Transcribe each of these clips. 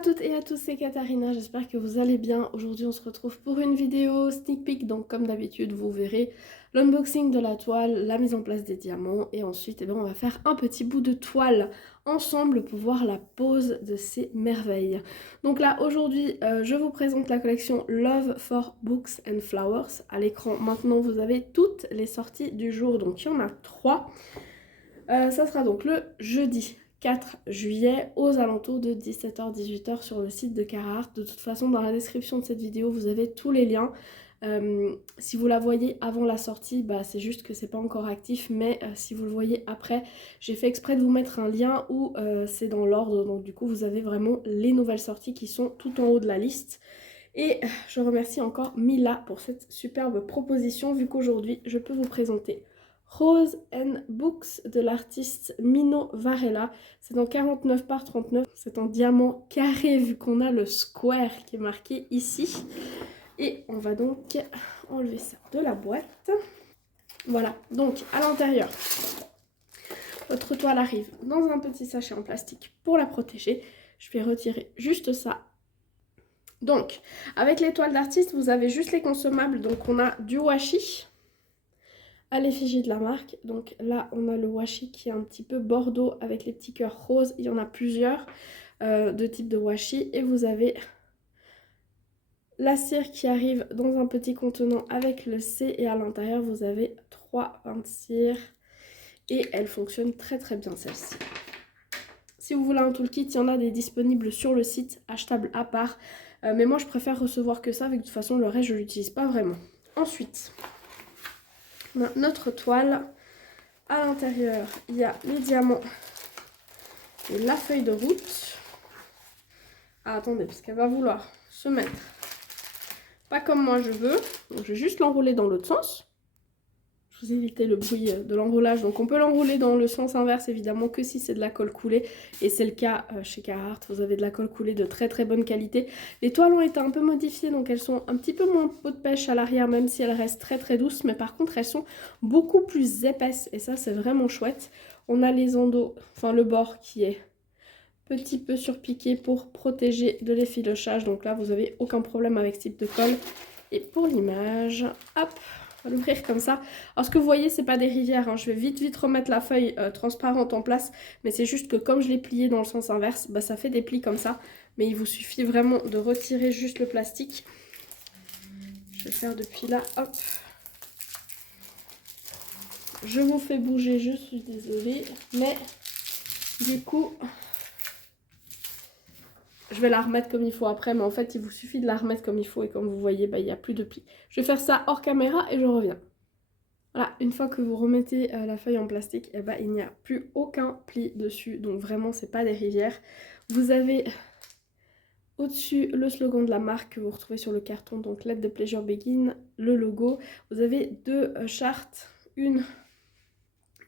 à toutes et à tous, c'est Katharina, j'espère que vous allez bien. Aujourd'hui on se retrouve pour une vidéo sneak peek, donc comme d'habitude vous verrez l'unboxing de la toile, la mise en place des diamants et ensuite on va faire un petit bout de toile ensemble pour voir la pose de ces merveilles. Donc là aujourd'hui je vous présente la collection Love for Books and Flowers. À l'écran maintenant vous avez toutes les sorties du jour, donc il y en a 3. Ça sera donc le jeudi 4 juillet aux alentours de 17h-18h sur le site de Carhartt. De toute façon, dans la description de cette vidéo, vous avez tous les liens. Si vous la voyez avant la sortie, c'est juste que c'est pas encore actif, mais si vous le voyez après, j'ai fait exprès de vous mettre un lien où c'est dans l'ordre. Donc du coup, vous avez vraiment les nouvelles sorties qui sont tout en haut de la liste. Et je remercie encore Mila pour cette superbe proposition, vu qu'aujourd'hui, je peux vous présenter Rose and Books de l'artiste Mino Varela. C'est en 49 par 39. C'est en diamant carré vu qu'on a le square qui est marqué ici. Et on va donc enlever ça de la boîte. Voilà, donc à l'intérieur, votre toile arrive dans un petit sachet en plastique pour la protéger. Je vais retirer juste ça. Donc, avec les toiles d'artiste, vous avez juste les consommables. Donc on a du washi à l'effigie de la marque. Donc là, on a le washi qui est un petit peu bordeaux avec les petits cœurs roses. Il y en a plusieurs de types de washi. Et vous avez la cire qui arrive dans un petit contenant avec le C. Et à l'intérieur, vous avez 3 pintes de cire. Et elle fonctionne très très bien celle-ci. Si vous voulez un toolkit, il y en a des disponibles sur le site, achetables à part. Mais moi, je préfère recevoir que ça, vu que de toute façon, le reste, je ne l'utilise pas vraiment. Ensuite, notre toile. À l'intérieur, il y a les diamants et la feuille de route. Ah, attendez, parce qu'elle va vouloir se mettre pas comme moi je veux. Donc, je vais juste l'enrouler dans l'autre sens. Je vous ai évité le bruit de l'enroulage. Donc, on peut l'enrouler dans le sens inverse, évidemment, que si c'est de la colle coulée. Et c'est le cas chez Carhartt. Vous avez de la colle coulée de très très bonne qualité. Les toiles ont été un peu modifiées, donc elles sont un petit peu moins peau de pêche à l'arrière, même si elles restent très très douces. Mais par contre, elles sont beaucoup plus épaisses. Et ça, c'est vraiment chouette. On a les endos, enfin le bord qui est petit peu surpiqué pour protéger de l'effilochage. Donc là, vous n'avez aucun problème avec ce type de colle. Et pour l'image, hop, on va l'ouvrir comme ça. Alors ce que vous voyez, c'est pas des rivières, hein. Je vais vite remettre la feuille transparente en place. Mais c'est juste que comme je l'ai plié dans le sens inverse, ça fait des plis comme ça. Mais il vous suffit vraiment de retirer juste le plastique. Je vais faire depuis là, hop. Je vous fais bouger, je suis désolée. Mais du coup, je vais la remettre comme il faut après, mais en fait, il vous suffit de la remettre comme il faut. Et comme vous voyez, il n'y a plus de plis. Je vais faire ça hors caméra et je reviens. Voilà, une fois que vous remettez la feuille en plastique, il n'y a plus aucun pli dessus. Donc vraiment, c'est pas des rivières. Vous avez au-dessus le slogan de la marque que vous retrouvez sur le carton. Donc, Let the Pleasure Begin, le logo. Vous avez 2 chartes. Une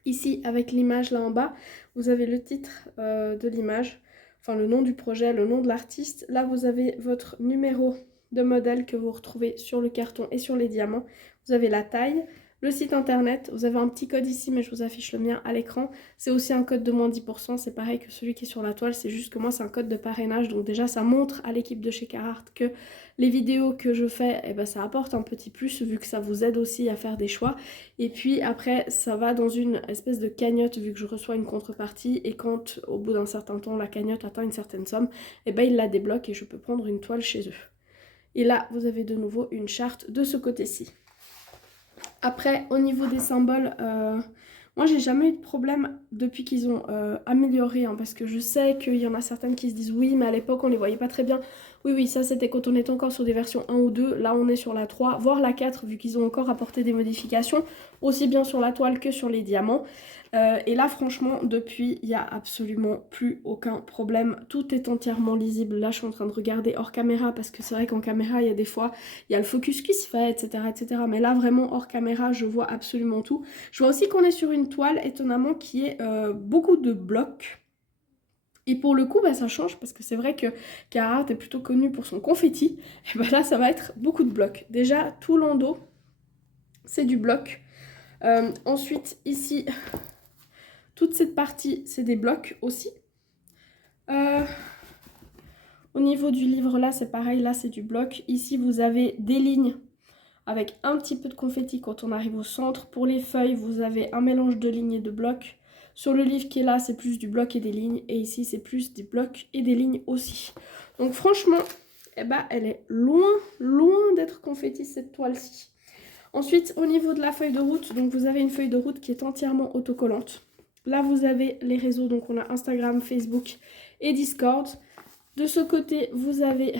ici avec l'image là en bas. Vous avez le titre de l'image. Enfin, le nom du projet, le nom de l'artiste. Là, vous avez votre numéro de modèle que vous retrouvez sur le carton et sur les diamants. Vous avez la taille, le site internet. Vous avez un petit code ici, mais je vous affiche le mien à l'écran. C'est aussi un code de moins 10%. C'est pareil que celui qui est sur la toile. C'est juste que moi, c'est un code de parrainage. Donc déjà, ça montre à l'équipe de chez Carhartt que les vidéos que je fais, ça apporte un petit plus, vu que ça vous aide aussi à faire des choix. Et puis après, ça va dans une espèce de cagnotte, vu que je reçois une contrepartie. Et quand, au bout d'un certain temps, la cagnotte atteint une certaine somme, ils la débloquent et je peux prendre une toile chez eux. Et là, vous avez de nouveau une charte de ce côté-ci. Après, au niveau des symboles, moi, j'ai jamais eu de problème depuis qu'ils ont amélioré, hein, parce que je sais qu'il y en a certaines qui se disent oui, mais à l'époque, on les voyait pas très bien. Oui, ça, c'était quand on était encore sur des versions 1 ou 2. Là, on est sur la 3, voire la 4, vu qu'ils ont encore apporté des modifications, aussi bien sur la toile que sur les diamants. Et là, franchement, depuis, il n'y a absolument plus aucun problème. Tout est entièrement lisible. Là, je suis en train de regarder hors caméra, parce que c'est vrai qu'en caméra, il y a des fois, il y a le focus qui se fait, etc., etc. Mais là, vraiment, hors caméra, je vois absolument tout. Je vois aussi qu'on est sur une toile, étonnamment, qui est beaucoup de blocs. Et pour le coup, ça change, parce que c'est vrai que Carhartt est plutôt connu pour son confetti. Et là, ça va être beaucoup de blocs. Déjà, tout l'endos, c'est du bloc. Ensuite, ici, toute cette partie, c'est des blocs aussi. Au niveau du livre là, c'est pareil, là c'est du bloc. Ici vous avez des lignes avec un petit peu de confetti quand on arrive au centre. Pour les feuilles, vous avez un mélange de lignes et de blocs. Sur le livre qui est là, c'est plus du bloc et des lignes. Et ici, c'est plus des blocs et des lignes aussi. Donc franchement, eh ben, elle est loin, loin d'être confetti cette toile-ci. Ensuite, au niveau de la feuille de route, donc vous avez une feuille de route qui est entièrement autocollante. Là, vous avez les réseaux, donc on a Instagram, Facebook et Discord. De ce côté, vous avez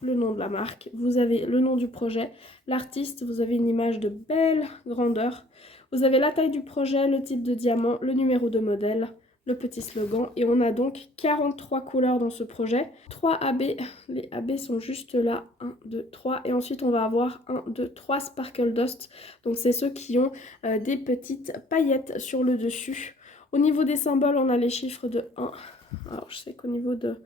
le nom de la marque, vous avez le nom du projet, l'artiste, vous avez une image de belle grandeur, vous avez la taille du projet, le type de diamant, le numéro de modèle, le petit slogan, et on a donc 43 couleurs dans ce projet. 3 AB, les AB sont juste là, 1, 2, 3, et ensuite on va avoir 1, 2, 3 Sparkle Dust, donc c'est ceux qui ont des petites paillettes sur le dessus. Au niveau des symboles, on a les chiffres de 1, alors je sais qu'au niveau de...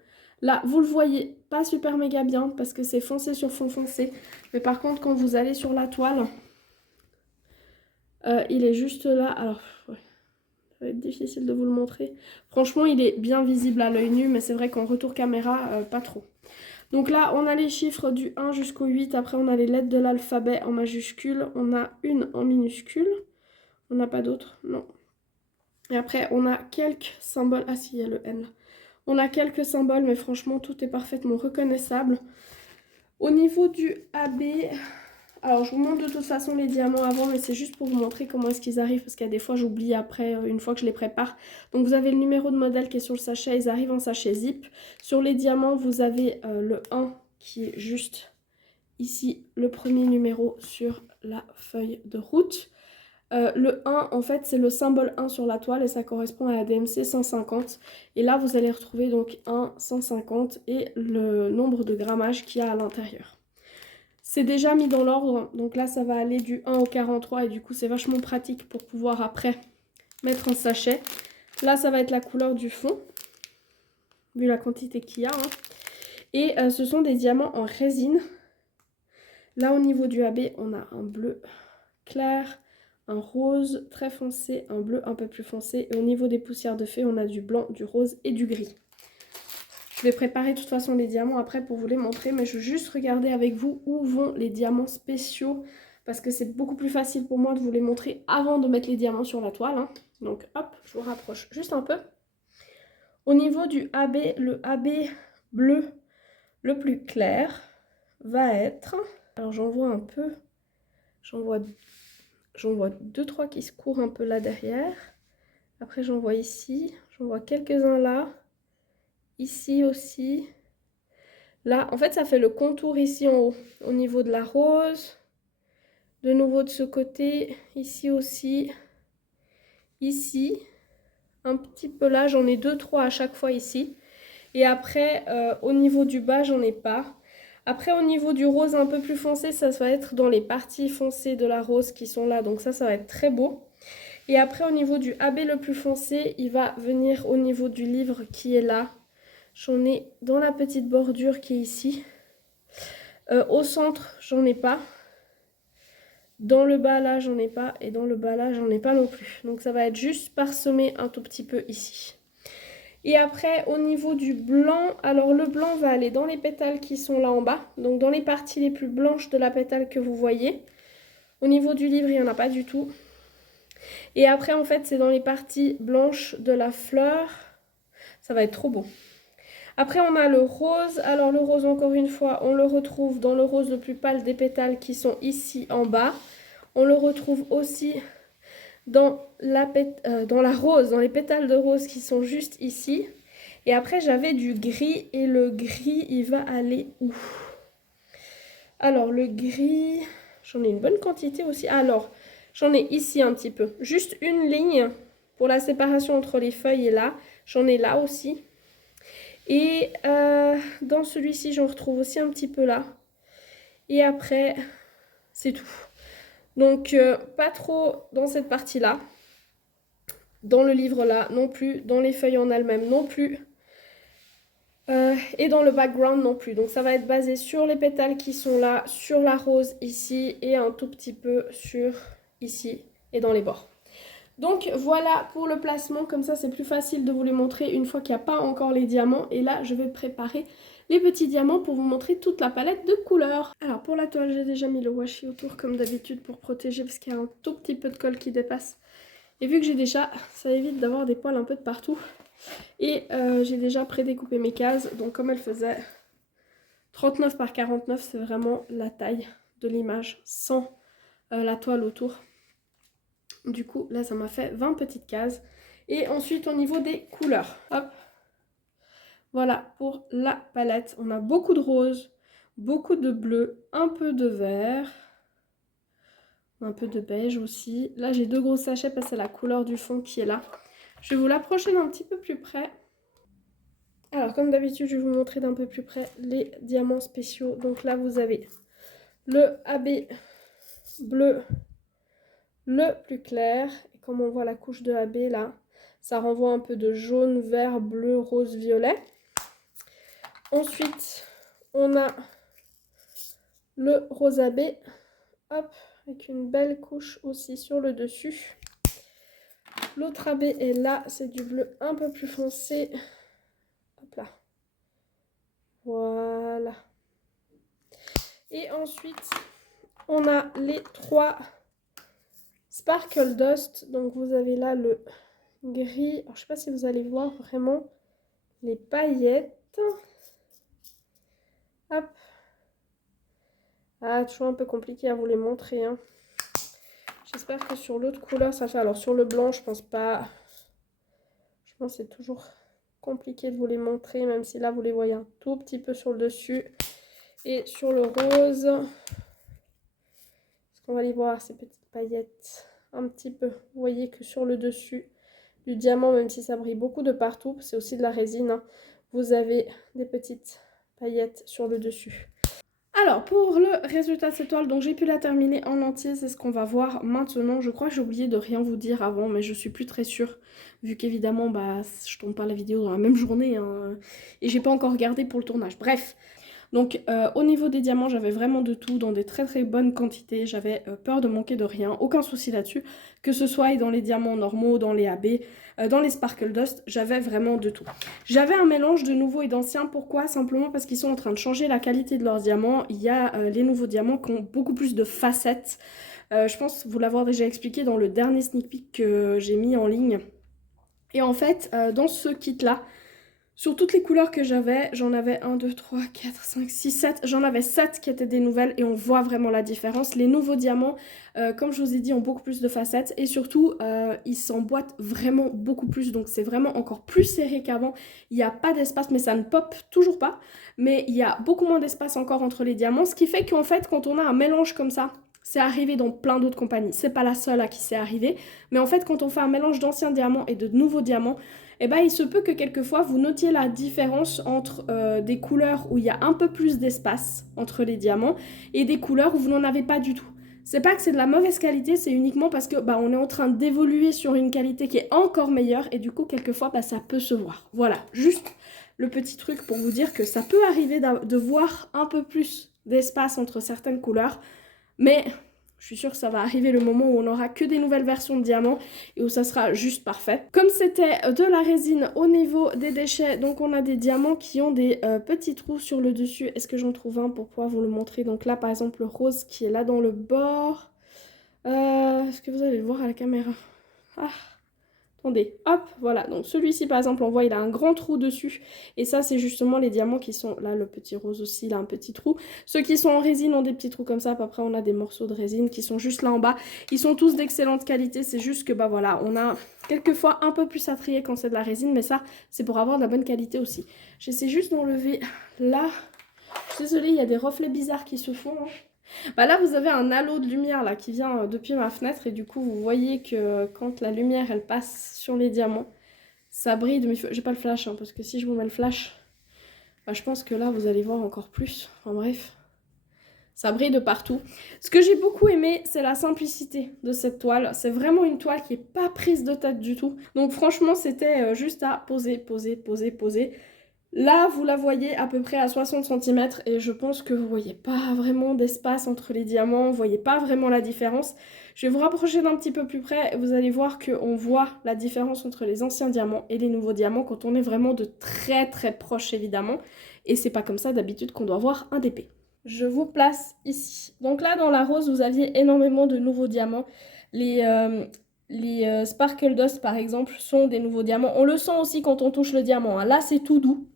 Là, vous le voyez pas super méga bien parce que c'est foncé sur fond foncé. Mais par contre, quand vous allez sur la toile, il est juste là. Alors, ouais, ça va être difficile de vous le montrer. Franchement, il est bien visible à l'œil nu, mais c'est vrai qu'en retour caméra, pas trop. Donc là, on a les chiffres du 1 jusqu'au 8. Après, on a les lettres de l'alphabet en majuscule. On a une en minuscule. On n'a pas d'autres, non. Et après, on a quelques symboles. Ah si, il y a le N là. On a quelques symboles, mais franchement, tout est parfaitement reconnaissable. Au niveau du AB, alors je vous montre de toute façon les diamants avant, mais c'est juste pour vous montrer comment est-ce qu'ils arrivent, parce qu'il y a des fois, j'oublie après, une fois que je les prépare. Donc vous avez le numéro de modèle qui est sur le sachet, ils arrivent en sachet zip. Sur les diamants, vous avez le 1 qui est juste ici, le premier numéro sur la feuille de route. Le 1, en fait, c'est le symbole 1 sur la toile et ça correspond à la DMC 150. Et là, vous allez retrouver donc 1, 150 et le nombre de grammages qu'il y a à l'intérieur. C'est déjà mis dans l'ordre, donc là, ça va aller du 1 au 43 et du coup, c'est vachement pratique pour pouvoir après mettre en sachet. Là, ça va être la couleur du fond, vu la quantité qu'il y a. Hein. Et ce sont des diamants en résine. Là, au niveau du AB, on a un bleu clair, un rose très foncé, un bleu un peu plus foncé. Et au niveau des poussières de fée, on a du blanc, du rose et du gris. Je vais préparer de toute façon les diamants après pour vous les montrer. Mais je veux juste regarder avec vous où vont les diamants spéciaux. Parce que c'est beaucoup plus facile pour moi de vous les montrer avant de mettre les diamants sur la toile. Hein. Donc hop, je vous rapproche juste un peu. Au niveau du AB, le AB bleu le plus clair va être... Alors j'en vois un peu... J'en vois 2-3 qui se courent un peu là derrière. Après, j'en vois ici. J'en vois quelques-uns là. Ici aussi. Là, en fait, ça fait le contour ici en haut. Au niveau de la rose. De nouveau de ce côté. Ici aussi. Ici. Un petit peu là. J'en ai 2-3 à chaque fois ici. Et après, au niveau du bas, j'en ai pas. Après, au niveau du rose un peu plus foncé, ça va être dans les parties foncées de la rose qui sont là. Donc ça va être très beau. Et après, au niveau du AB le plus foncé, il va venir au niveau du livre qui est là. J'en ai dans la petite bordure qui est ici. Au centre, j'en ai pas. Dans le bas, là, j'en ai pas. Et dans le bas, là, j'en ai pas non plus. Donc ça va être juste parsemé un tout petit peu ici. Et après, au niveau du blanc, alors le blanc va aller dans les pétales qui sont là en bas. Donc dans les parties les plus blanches de la pétale que vous voyez. Au niveau du livre, il n'y en a pas du tout. Et après, en fait, c'est dans les parties blanches de la fleur. Ça va être trop beau. Après, on a le rose. Alors le rose, encore une fois, on le retrouve dans le rose le plus pâle des pétales qui sont ici en bas. On le retrouve aussi... dans la rose, dans les pétales de rose qui sont juste ici. Et après, j'avais du gris. Et le gris, il va aller où? Alors, le gris, j'en ai une bonne quantité aussi. Alors, j'en ai ici un petit peu. Juste une ligne pour la séparation entre les feuilles et là. J'en ai là aussi. Et dans celui-ci, j'en retrouve aussi un petit peu là. Et après, c'est tout. Donc, pas trop dans cette partie-là. Dans le livre là non plus, dans les feuilles en elles-mêmes non plus, et dans le background non plus. Donc ça va être basé sur les pétales qui sont là, sur la rose ici et un tout petit peu sur ici et dans les bords. Donc voilà pour le placement, comme ça c'est plus facile de vous les montrer une fois qu'il n'y a pas encore les diamants. Et là je vais préparer les petits diamants pour vous montrer toute la palette de couleurs. Alors pour la toile, j'ai déjà mis le washi autour comme d'habitude pour protéger parce qu'il y a un tout petit peu de colle qui dépasse. Et vu que j'ai des chats, ça évite d'avoir des poils un peu de partout. Et j'ai déjà prédécoupé mes cases, donc comme elle faisait 39 par 49, c'est vraiment la taille de l'image sans la toile autour. Du coup, là, ça m'a fait 20 petites cases. Et ensuite, au niveau des couleurs, hop, voilà pour la palette. On a beaucoup de rose, beaucoup de bleu, un peu de vert, un peu de beige aussi. Là, j'ai 2 gros sachets parce que c'est la couleur du fond qui est là. Je vais vous l'approcher d'un petit peu plus près. Alors, comme d'habitude, je vais vous montrer d'un peu plus près les diamants spéciaux. Donc là, vous avez le AB bleu, le plus clair. Et comme on voit la couche de AB là, ça renvoie un peu de jaune, vert, bleu, rose, violet. Ensuite, on a le rose AB, hop, avec une belle couche aussi sur le dessus. L'autre AB est là, c'est du bleu un peu plus foncé. Hop là. Voilà. Et ensuite, on a les 3 Sparkle Dust. Donc vous avez là le gris. Alors, je ne sais pas si vous allez voir vraiment les paillettes. Hop. Ah, toujours un peu compliqué à vous les montrer. Hein. J'espère que sur l'autre couleur, ça fait. Alors sur le blanc, je pense pas. Je pense que c'est toujours compliqué de vous les montrer, même si là, vous les voyez un tout petit peu sur le dessus. Et sur le rose, est-ce qu'on va les voir, ces petites paillettes un petit peu. Vous voyez que sur le dessus du diamant, même si ça brille beaucoup de partout, c'est aussi de la résine, hein, vous avez des petites paillettes sur le dessus. Alors, pour le résultat de cette toile, donc j'ai pu la terminer en entier, c'est ce qu'on va voir maintenant. Je crois que j'ai oublié de rien vous dire avant, mais je suis plus très sûre, vu qu'évidemment, bah, je tourne pas la vidéo dans la même journée, hein, et j'ai pas encore regardé pour le tournage. Bref, donc au niveau des diamants, j'avais vraiment de tout, dans des très très bonnes quantités. J'avais peur de manquer de rien, aucun souci là-dessus. Que ce soit dans les diamants normaux, dans les AB, dans les Sparkle Dust, j'avais vraiment de tout. J'avais un mélange de nouveaux et d'anciens. Pourquoi? Simplement parce qu'ils sont en train de changer la qualité de leurs diamants. Il y a les nouveaux diamants qui ont beaucoup plus de facettes. Je pense vous l'avoir déjà expliqué dans le dernier sneak peek que j'ai mis en ligne. Et en fait, dans ce kit-là, sur toutes les couleurs que j'avais, j'en avais 1, 2, 3, 4, 5, 6, 7. J'en avais 7 qui étaient des nouvelles et on voit vraiment la différence. Les nouveaux diamants, comme je vous ai dit, ont beaucoup plus de facettes et surtout, ils s'emboîtent vraiment beaucoup plus. Donc c'est vraiment encore plus serré qu'avant. Il n'y a pas d'espace, mais ça ne pop toujours pas. Mais il y a beaucoup moins d'espace encore entre les diamants. Ce qui fait qu'en fait, quand on a un mélange comme ça, c'est arrivé dans plein d'autres compagnies. C'est pas la seule à qui c'est arrivé. Mais en fait, quand on fait un mélange d'anciens diamants et de nouveaux diamants, eh ben, il se peut que quelquefois vous notiez la différence entre des couleurs où il y a un peu plus d'espace entre les diamants et des couleurs où vous n'en avez pas du tout. C'est pas que c'est de la mauvaise qualité, c'est uniquement parce que bah, on est en train d'évoluer sur une qualité qui est encore meilleure et du coup quelquefois bah, ça peut se voir. Voilà, juste le petit truc pour vous dire que ça peut arriver de voir un peu plus d'espace entre certaines couleurs, mais je suis sûre que ça va arriver le moment où on n'aura que des nouvelles versions de diamants et où ça sera juste parfait. Comme c'était de la résine au niveau des déchets, donc on a des diamants qui ont des petits trous sur le dessus. Est-ce que j'en trouve un pour pouvoir vous le montrer? Donc là, par exemple, le rose qui est là dans le bord. Est-ce que vous allez le voir à la caméra? Ah, attendez, hop, voilà. Donc celui-ci, par exemple, on voit, il a un grand trou dessus. Et ça, c'est justement les diamants qui sont... Là, le petit rose aussi, il a un petit trou. Ceux qui sont en résine ont des petits trous comme ça. Après, on a des morceaux de résine qui sont juste là en bas. Ils sont tous d'excellente qualité. C'est juste que, bah voilà, on a quelquefois un peu plus à trier quand c'est de la résine. Mais ça, c'est pour avoir de la bonne qualité aussi. J'essaie juste d'enlever là. Je suis désolée, il y a des reflets bizarres qui se font, hein. Bah là vous avez un halo de lumière là qui vient depuis ma fenêtre et du coup vous voyez que quand la lumière elle passe sur les diamants, ça brille. Mais j'ai pas le flash hein, parce que si je vous mets le flash, bah, je pense que là vous allez voir encore plus. Enfin bref, ça brille de partout. Ce que j'ai beaucoup aimé, c'est la simplicité de cette toile. C'est vraiment une toile qui est pas prise de tête du tout. Donc franchement c'était juste à poser, poser, poser, poser. Là, vous la voyez à peu près à 60 cm et je pense que vous voyez pas vraiment d'espace entre les diamants, vous voyez pas vraiment la différence. Je vais vous rapprocher d'un petit peu plus près et vous allez voir qu'on voit la différence entre les anciens diamants et les nouveaux diamants quand on est vraiment de très très proche évidemment. et c'est pas comme ça d'habitude qu'on doit avoir un DP. Je vous place ici. Donc là, dans la rose, vous aviez énormément de nouveaux diamants. Les Sparkle Dust, par exemple, sont des nouveaux diamants. On le sent aussi quand on touche le diamant, hein. Là, c'est tout doux.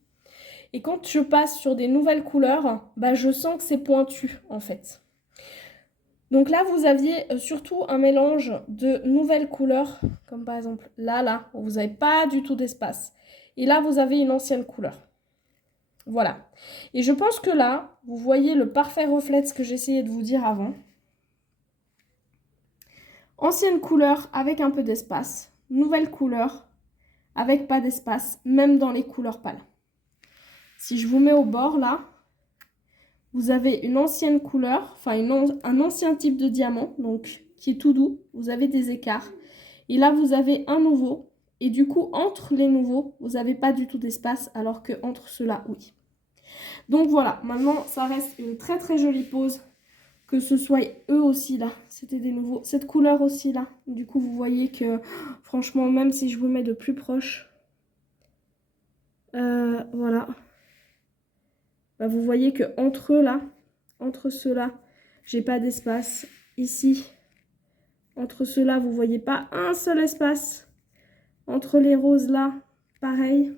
Et quand je passe sur des nouvelles couleurs, bah, je sens que c'est pointu, en fait. Donc là, vous aviez surtout un mélange de nouvelles couleurs, comme par exemple là, où vous n'avez pas du tout d'espace. Et là, vous avez une ancienne couleur. Voilà. Et je pense que là, vous voyez le parfait reflet de ce que j'essayais de vous dire avant. Ancienne couleur avec un peu d'espace. Nouvelle couleur avec pas d'espace, même dans les couleurs pâles. Si je vous mets au bord là, vous avez une ancienne couleur, enfin un ancien type de diamant, donc qui est tout doux. Vous avez des écarts. Et là, vous avez un nouveau. Et du coup, entre les nouveaux, vous n'avez pas du tout d'espace, alors que entre ceux-là, oui. Donc voilà, maintenant, ça reste une très très jolie pose. Que ce soit eux aussi là, c'était des nouveaux. Cette couleur aussi là. Du coup, vous voyez que, franchement, même si je vous mets de plus proche, voilà. Bah, vous voyez que entre eux là, entre ceux-là, j'ai pas d'espace. Ici, entre ceux-là, vous voyez pas un seul espace. Entre les roses là, pareil.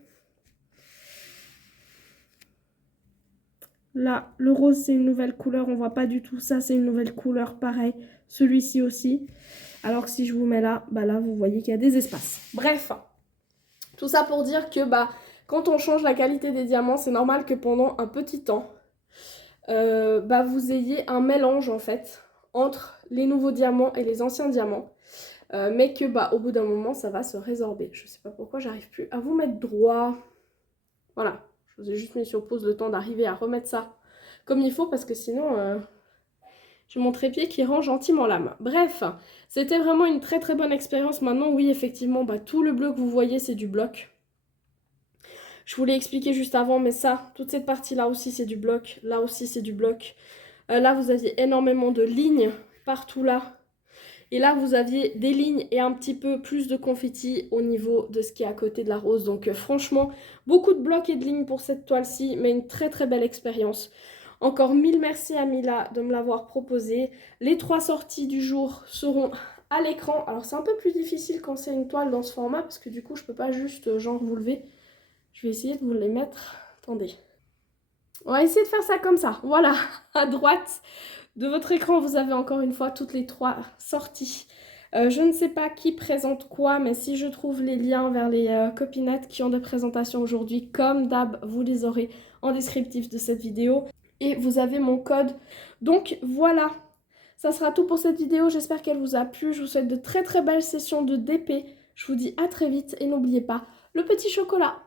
Là, le rose, c'est une nouvelle couleur. On voit pas du tout ça, c'est une nouvelle couleur, pareil. Celui-ci aussi. Alors que si je vous mets là, bah là, vous voyez qu'il y a des espaces. Bref, tout ça pour dire que bah, quand on change la qualité des diamants, c'est normal que pendant un petit temps, bah, vous ayez un mélange en fait entre les nouveaux diamants et les anciens diamants. Mais que bah, au bout d'un moment, ça va se résorber. Je sais pas pourquoi j'arrive plus à vous mettre droit. Voilà, je vous ai juste mis sur pause le temps d'arriver à remettre ça comme il faut parce que sinon... j'ai mon trépied qui rend gentiment l'âme. Bref, c'était vraiment une très très bonne expérience. Maintenant, oui, effectivement, bah, tout le bleu que vous voyez, c'est du bloc. Je vous l'ai expliqué juste avant, mais ça, toute cette partie-là aussi, c'est du bloc. Là aussi, c'est du bloc. Là, vous aviez énormément de lignes partout là. Et là, vous aviez des lignes et un petit peu plus de confetti au niveau de ce qui est à côté de la rose. Donc, franchement, beaucoup de blocs et de lignes pour cette toile-ci, mais une très très belle expérience. Encore mille merci à Mila de me l'avoir proposé. Les 3 sorties du jour seront à l'écran. Alors c'est un peu plus difficile quand c'est une toile dans ce format parce que du coup je peux pas juste genre vous lever. Je vais essayer de vous les mettre. Attendez. On va essayer de faire ça comme ça. Voilà, à droite de votre écran vous avez encore une fois toutes les 3 sorties. Je ne sais pas qui présente quoi, mais si je trouve les liens vers les copinettes qui ont des présentations aujourd'hui, comme d'hab, vous les aurez en descriptif de cette vidéo. Et vous avez mon code. Donc voilà, ça sera tout pour cette vidéo. J'espère qu'elle vous a plu. Je vous souhaite de très très belles sessions de DP. Je vous dis à très vite et n'oubliez pas le petit chocolat.